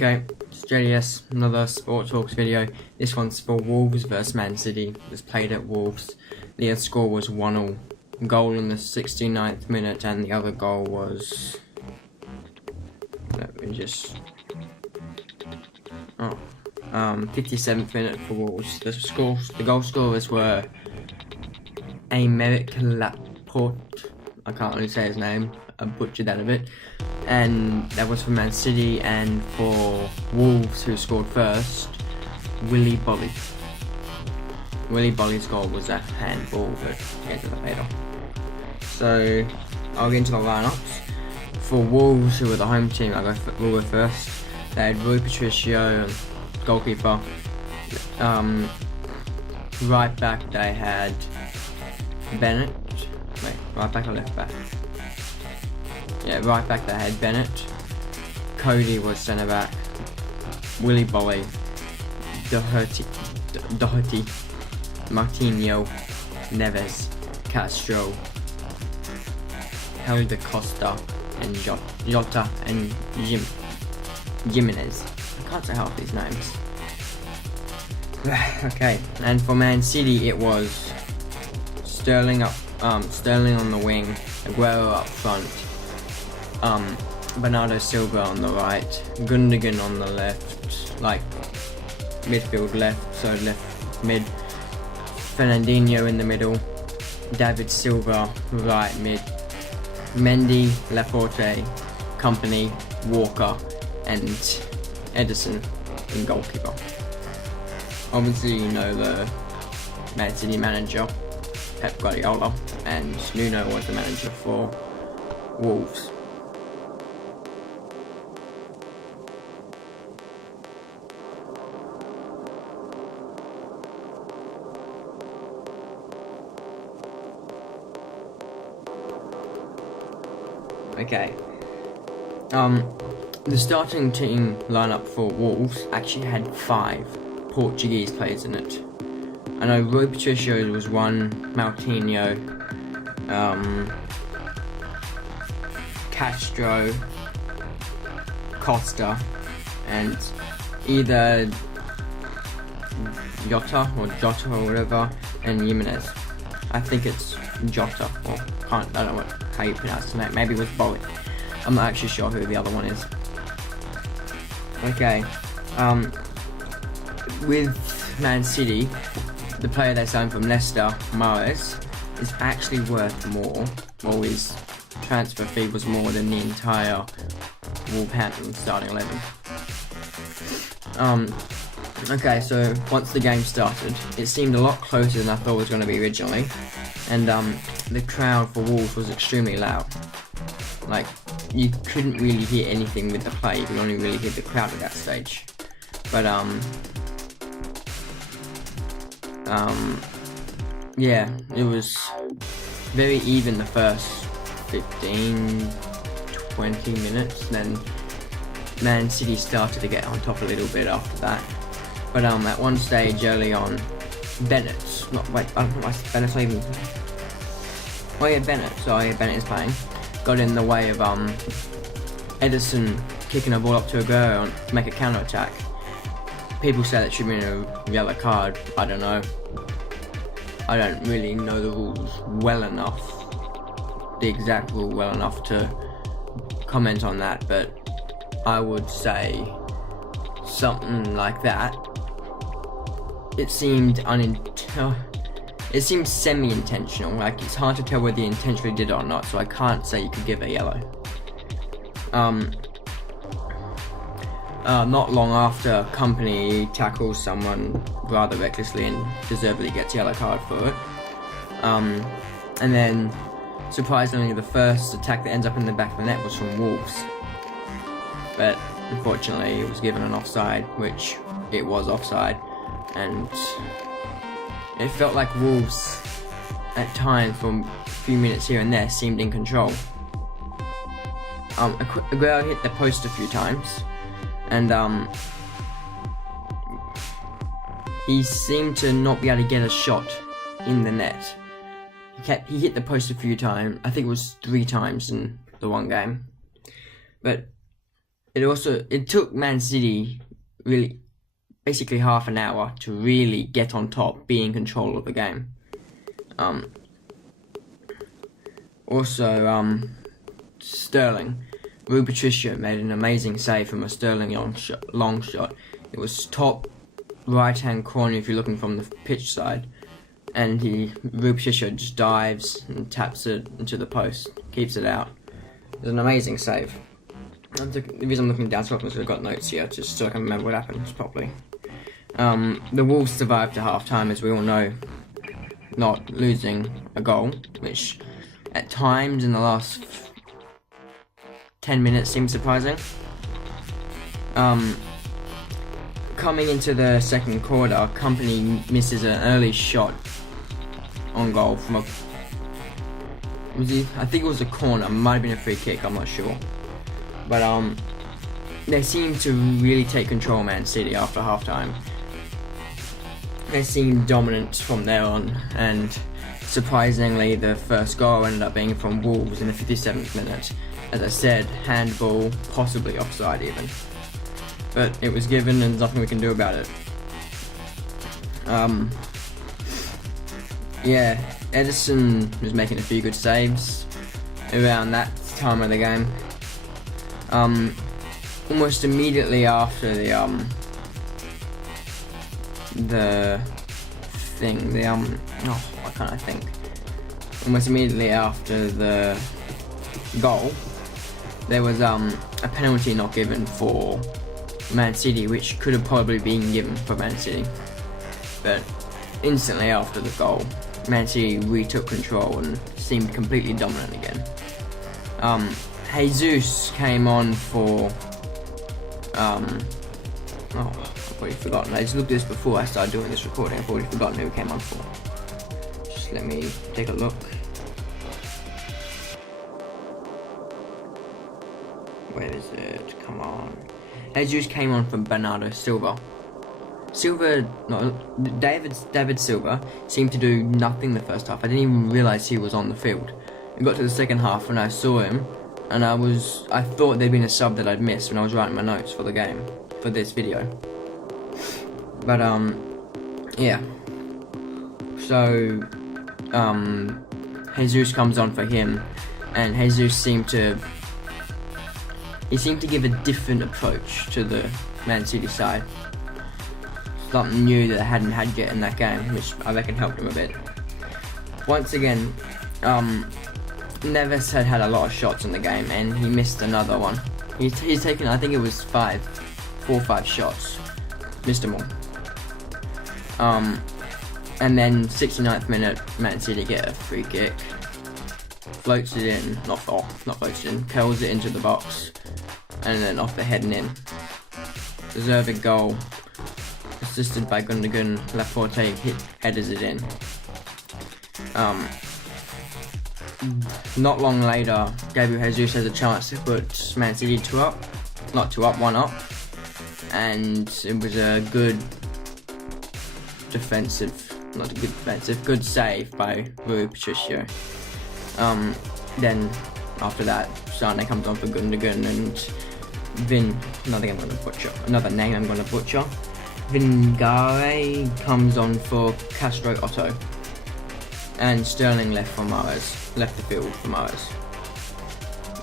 Okay, it's JDS, another Sport Talks video. This one's for Wolves versus Man City. It was played at Wolves. The score was 1-1. Goal in the 69th minute, and the other goal was... Let me just... 57th minute for Wolves. The goal scorers were Aymeric Laporte. I can't really say his name. I butchered that a bit. And that was for Man City, and for Wolves, who scored first, Willy Bolly. Willy Bolly's goal was a handball, but he ended up later. So I'll get into the lineups. For Wolves, who were the home team, we'll go first. They had Rui Patricio, goalkeeper. Right back they had Bennett. Wait, right back or left back? Yeah, right back they had Bennett. Cody was centre back. Willy Bolly, Doherty, Martinho, Neves, Castro, Helder Costa, and Jota and Jimenez. I can't say half these names. Okay, and for Man City it was Sterling on the wing, Aguero up front, Bernardo Silva on the right, Gundogan on the left, like midfield left, so left mid, Fernandinho in the middle, David Silva right mid, Mendy, Laporte, Company, Walker, and Ederson in goalkeeper. Obviously you know the Man City manager, Pep Guardiola, and Nuno was the manager for Wolves. Okay. The starting team lineup for Wolves actually had 5 Portuguese players in it. I know Rui Patricio was one, Martinho, Castro, Costa, and either Jota or whatever, and Jimenez. I think it's Jota, or I don't know how you pronounce his name. Maybe it was both. I'm not actually sure who the other one is. Okay, with Man City, the player they signed from Leicester, Mahrez, is actually worth more, or his transfer fee was more than the entire Wolverhampton starting 11. Okay, so once the game started, it seemed a lot closer than I thought it was going to be originally, and the crowd for Wolves was extremely loud. Like, you couldn't really hear anything with the play, you could only really hear the crowd at that stage. But yeah, it was very even the first 15-20 minutes, then Man City started to get on top a little bit after that. But at one stage early on, Bennett, Bennett's not even... Oh yeah, Bennett is playing. Got in the way of Ederson kicking a ball up to Aguero to make a counter-attack. People say that should be a yellow card. I don't know. I don't really know the rules well enough, the exact rule well enough to comment on that, but I would say something like that. It seemed semi-intentional, like it's hard to tell whether he intentionally did it or not, so I can't say you could give a yellow. Not long after, Company tackles someone rather recklessly and deservedly gets a yellow card for it. And then, surprisingly, the first attack that ends up in the back of the net was from Wolves. But unfortunately, it was given an offside, which it was offside, and it felt like Wolves, at times, for a few minutes here and there, seemed in control. Aguero hit the post a few times, and he seemed to not be able to get a shot in the net. He hit the post a few times. I think it was 3 times in the one game. But it took Man City really basically half an hour to really get on top, be in control of the game. Sterling, Rui Patricio made an amazing save from a Sterling long shot. It was top right hand corner if you're looking from the pitch side, and Rui Patricio just dives and taps it into the post, keeps it out. It was an amazing save. The reason I'm looking down is because I've got notes here, just so I can remember what happened properly. The Wolves survived to half-time, as we all know, not losing a goal, which at times in the last 10 minutes seemed surprising. Coming into the second quarter, Company misses an early shot on goal from I think it was a corner, might have been a free kick, I'm not sure. But they seemed to really take control of Man City after half-time. They seemed dominant from there on, and surprisingly the first goal ended up being from Wolves in the 57th minute. As I said, handball, possibly offside even. But it was given and there's nothing we can do about it. Edison was making a few good saves around that time of the game. Almost immediately after almost immediately after the goal, there was a penalty not given for Man City, which could have probably been given for Man City. But instantly after the goal, Man City retook control and seemed completely dominant again. Jesus came on for I've already forgotten. I just looked at this before I started doing this recording. I've already forgotten who he came on for. Just let me take a look. Where is it? Come on. Jesus came on from Bernardo Silva. David Silva seemed to do nothing the first half. I didn't even realise he was on the field. I got to the second half and I saw him, and I thought there'd been a sub that I'd missed when I was writing my notes for the game, for this video. But yeah. So Jesus comes on for him, and Jesus seemed to give a different approach to the Man City side. Something new that I hadn't had yet in that game, which I reckon helped him a bit. Once again, Neves had a lot of shots in the game, and he missed another one. He's taken, I think it was 4 or 5 shots. Missed them all. And then 69th minute, Man City get a free kick. Floats it in, curls it into the box, and then off the head and in. Deserving goal. Assisted by Gundogan, Laporte headers it in. Not long later, Gabriel Jesus has a chance to put Man City 1 up, and it was a good good save by Rui Patricio. Then after that, Sane comes on for Gundogan, and another name I'm going to butcher. Vingare comes on for Castro Otto, and Sterling left the field for Mahrez.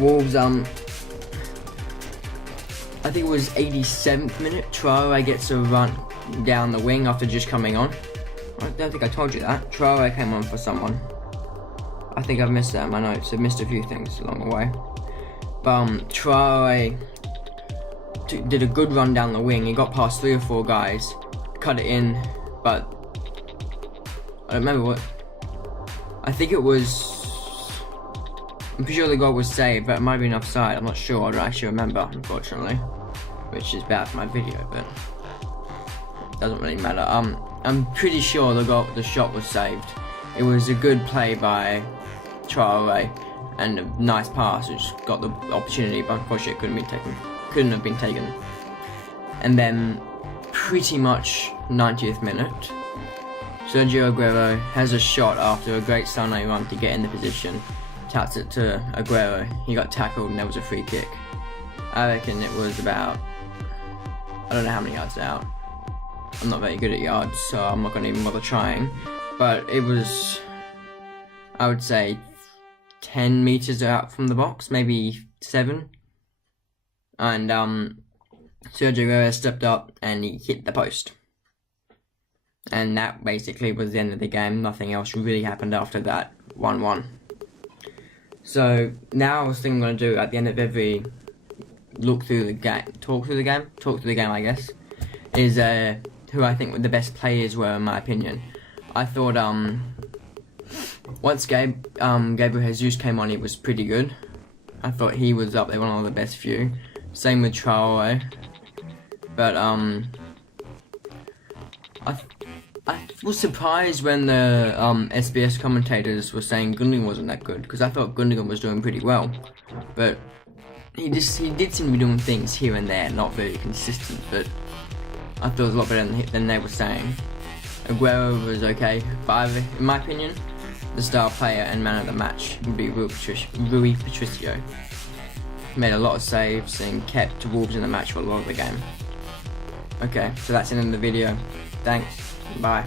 Wolves, I think it was 87th minute, Traore gets a run down the wing after just coming on. I don't think I told you that. Traore came on for someone. I think I've missed that in my notes. I've missed a few things along the way. But Traore did a good run down the wing. He got past 3 or 4 guys, cut it in, but I don't remember what. I think it was. I'm pretty sure the goal was saved, but it might have been offside. I'm not sure. I don't actually remember, unfortunately, which is bad for my video, but it doesn't really matter. I'm pretty sure the shot was saved. It was a good play by Traore and a nice pass, which got the opportunity, but unfortunately it couldn't have been taken. And then pretty much 90th minute, Sergio Aguero has a shot after a great Sane run to get in the position, taps it to Aguero, he got tackled and there was a free kick. I reckon it was about, I don't know how many yards out. I'm not very good at yards, so I'm not going to even bother trying. But it was, I would say, 10 meters out from the box, maybe 7. And Sergio Aguero stepped up and he hit the post. And that basically was the end of the game. Nothing else really happened after that. 1-1. So now I was thinking I'm going to do at the end of every talk through the game, I guess, is who I think the best players were in my opinion. I thought once Gabriel Jesus came on, he was pretty good. I thought he was up there, one of the best few. Same with Traore. But I was surprised when the SBS commentators were saying Gundogan wasn't that good, because I thought Gundogan was doing pretty well. But he did seem to be doing things here and there, not very consistent, but I thought it was a lot better than they were saying. Aguero was okay, but in my opinion, the star player and man of the match would be Rui Patricio. He made a lot of saves and kept Wolves in the match for a lot of the game. Okay, so that's the end of the video. Thanks, bye.